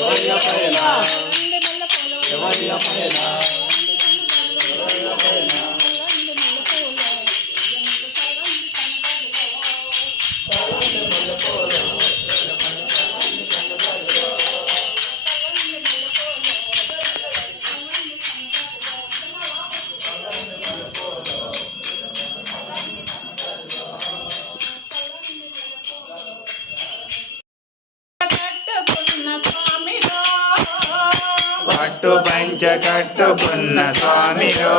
ఎవరి పైన ఎవరి పైన పట్టు పంచ కట్టుకున్న స్వామిలో.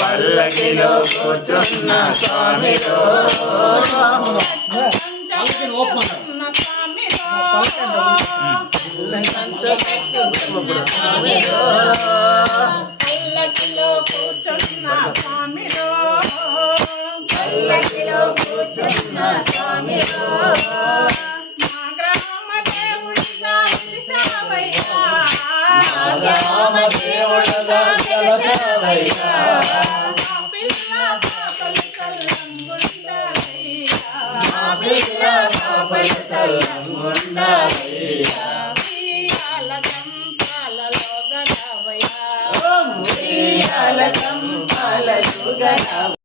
పల్లకిలో కూర్చున్న స్వామిలో. పల్లకిలో కూర్చున్న స్వామిలో. పల్లకిలో కూర్చున్న స్వామిలో పల్లకిలో కూర్చున్న స్వామిలో మా గ్రామ దేవుడిగా వెలిసావయ్యా. మా గ్రామ దేవుడిగా వెలిసావయ్యా. మా పిల్ల పాపలు చల్లంగుండాలయ్యా. మా పిల్ల పాపలు చల్లంగుండాలయ్యా. ఉయ్యాల జంపాలలో గలవయ్యా. ఉయ్యాల జంపాలలో గలవయ్యా.